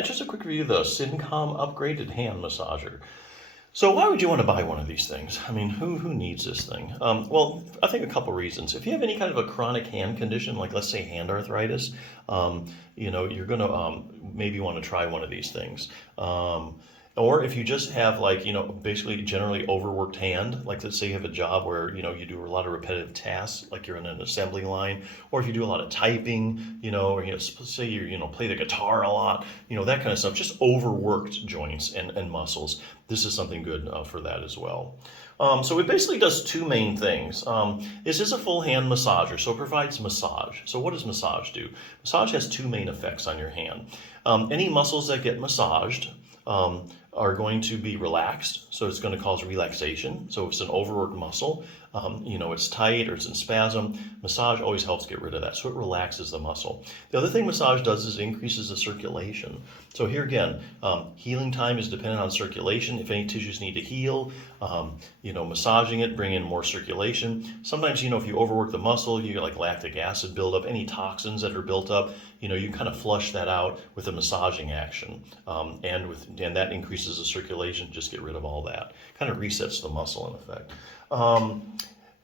Yeah, just a quick review of the CINCOM Upgraded Hand Massager. So why would you want to buy one of these things? I mean, who needs this thing? Well, I think a couple reasons. If you have any kind of a chronic hand condition, like let's say hand arthritis, you're going to maybe want to try one of these things. Or if you just have basically generally overworked hand, like let's say you have a job where, you do a lot of repetitive tasks, like you're in an assembly line, or if you do a lot of typing, or, say you, play the guitar a lot, that kind of stuff, just overworked joints and muscles. This is something good for that as well. So it basically does two main things. This is a full hand massager, so it provides massage. So what does massage do? Massage has two main effects on your hand. Any muscles that get massaged are going to be relaxed, so it's going to cause relaxation. So if it's an overworked muscle, it's tight or it's in spasm, massage always helps get rid of that, so it relaxes the muscle. The other thing massage does is increases the circulation. So here again, healing time is dependent on circulation. If any tissues need to heal, massaging it, bring in more circulation. Sometimes, if you overwork the muscle, you get like lactic acid buildup, any toxins that are built up, you kind of flush that out with a massaging action. And that increases the circulation, just get rid of all that. Kind of resets the muscle in effect.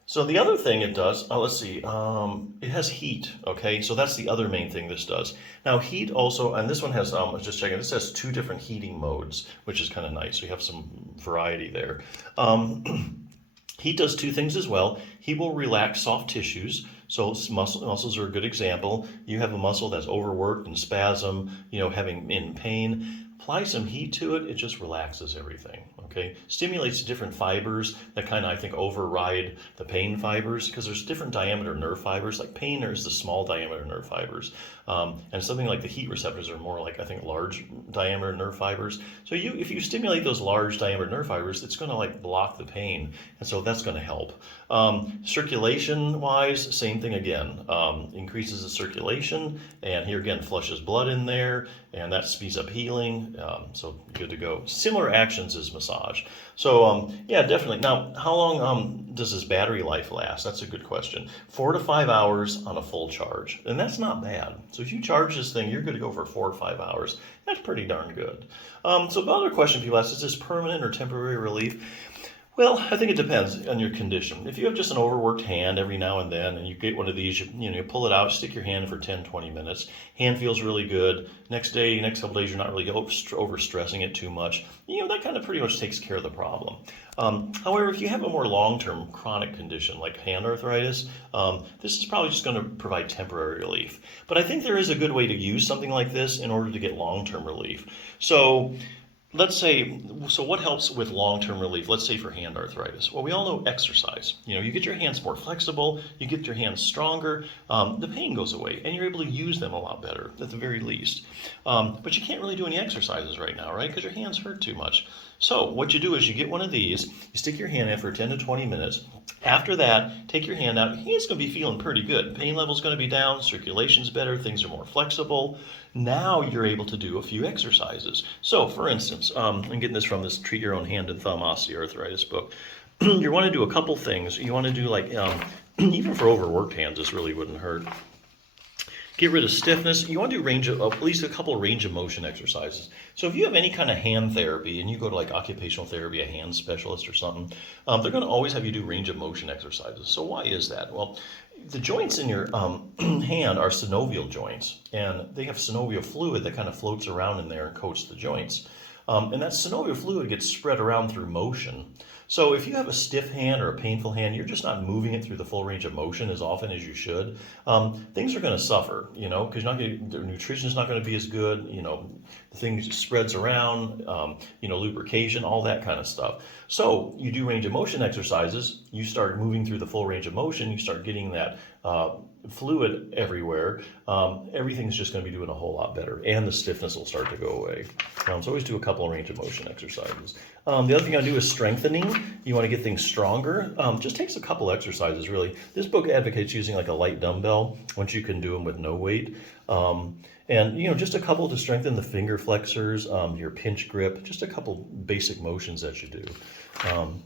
So the other thing it does, let's see, it has heat, okay? So that's the other main thing this does. Now heat also, and this one has, just checking, this has two different heating modes, which is kind of nice. So you have some variety there. Heat does two things as well. Heat will relax soft tissues. So muscles are a good example. You have a muscle that's overworked and spasm, having in pain. Apply some heat to it, it just relaxes everything, okay? Stimulates different fibers that kind of, I think, override the pain fibers, because there's different diameter nerve fibers. Like pain is the small diameter nerve fibers. And something like the heat receptors are more like, I think, large diameter nerve fibers. So if you stimulate those large diameter nerve fibers, it's going to block the pain. And so that's going to help. Circulation-wise, same thing again. Increases the circulation, and here again, flushes blood in there, and that speeds up healing. So good to go. Similar actions as massage. So yeah, definitely. Now, how long does this battery life last? That's a good question. 4 to 5 hours on a full charge, and that's not bad. So if you charge this thing, you're good to go for 4 or 5 hours. That's pretty darn good. So the other question people ask, is this permanent or temporary relief? Well, I think it depends on your condition. If you have just an overworked hand every now and then, and you get one of these, you pull it out, stick your hand for 10, 20 minutes. Hand feels really good. Next couple days, you're not really overstressing it too much. That kind of pretty much takes care of the problem. However, if you have a more long-term chronic condition like hand arthritis, this is probably just going to provide temporary relief. But I think there is a good way to use something like this in order to get long-term relief. So what helps with long-term relief, let's say for hand arthritis? Well, we all know exercise. You get your hands more flexible, you get your hands stronger, the pain goes away, and you're able to use them a lot better, at the very least. But you can't really do any exercises right now, right? Because your hands hurt too much. So what you do is you get one of these, you stick your hand in for 10 to 20 minutes. After that, take your hand out. Your hand's going to be feeling pretty good. Pain level's going to be down, circulation's better, things are more flexible. Now you're able to do a few exercises. So for instance, I'm getting this from this Treat Your Own Hand and Thumb Osteoarthritis book. You want to do a couple things. You want to do even for overworked hands, this really wouldn't hurt. Get rid of stiffness. You want to do at least a couple range of motion exercises. So if you have any kind of hand therapy and you go to occupational therapy, a hand specialist or something, they're going to always have you do range of motion exercises. So why is that? Well, the joints in your hand are synovial joints, and they have synovial fluid that kind of floats around in there and coats the joints. And that synovial fluid gets spread around through motion. So if you have a stiff hand or a painful hand, you're just not moving it through the full range of motion as often as you should. Things are going to suffer, because the nutrition is not going to be as good. The thing spreads around, lubrication, all that kind of stuff. So you do range of motion exercises, you start moving through the full range of motion, you start getting that fluid everywhere, everything's just going to be doing a whole lot better, and the stiffness will start to go away. So always do a couple of range of motion exercises. The other thing I do is strengthening. You want to get things stronger. Just takes a couple exercises, really. This book advocates using a light dumbbell once you can do them with no weight. And just a couple to strengthen the finger flexors, your pinch grip, just a couple basic motions that you do.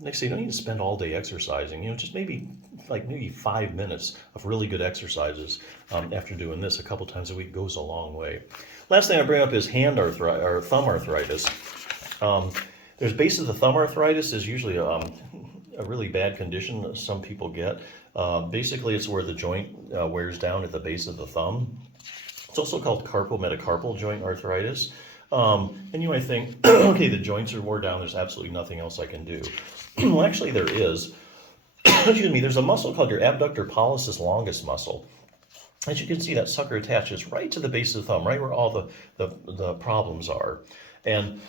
Next thing, you don't need to spend all day exercising, just maybe 5 minutes of really good exercises after doing this a couple times a week goes a long way. Last thing I bring up is hand arthritis or thumb arthritis. There's base of the thumb arthritis is usually a really bad condition that some people get. Basically, it's where the joint wears down at the base of the thumb. It's also called carpometacarpal joint arthritis. And you might think, okay, the joints are wore down, there's absolutely nothing else I can do. Well, actually there is. Excuse me, there's a muscle called your abductor pollicis longus muscle. As you can see, that sucker attaches right to the base of the thumb, right where all the problems are. And,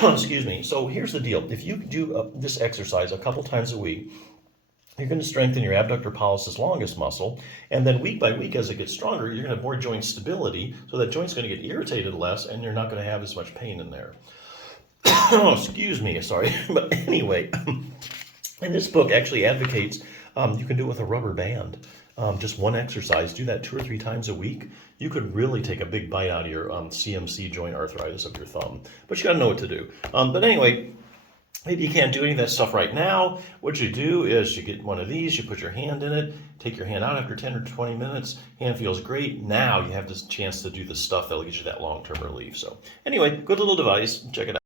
excuse me, so here's the deal. If you do this exercise a couple times a week, you're going to strengthen your abductor pollicis longus muscle, and then week by week as it gets stronger, you're going to have more joint stability, so that joint's going to get irritated less, and you're not going to have as much pain in there. Oh, excuse me, sorry. But anyway, and this book actually advocates you can do it with a rubber band. Just one exercise, do that 2 or 3 times a week. You could really take a big bite out of your CMC joint arthritis of your thumb. But you got to know what to do. But anyway, maybe you can't do any of that stuff right now. What you do is you get one of these, you put your hand in it, take your hand out after 10 or 20 minutes, hand feels great. Now you have this chance to do the stuff that'll get you that long-term relief. So anyway, good little device. Check it out.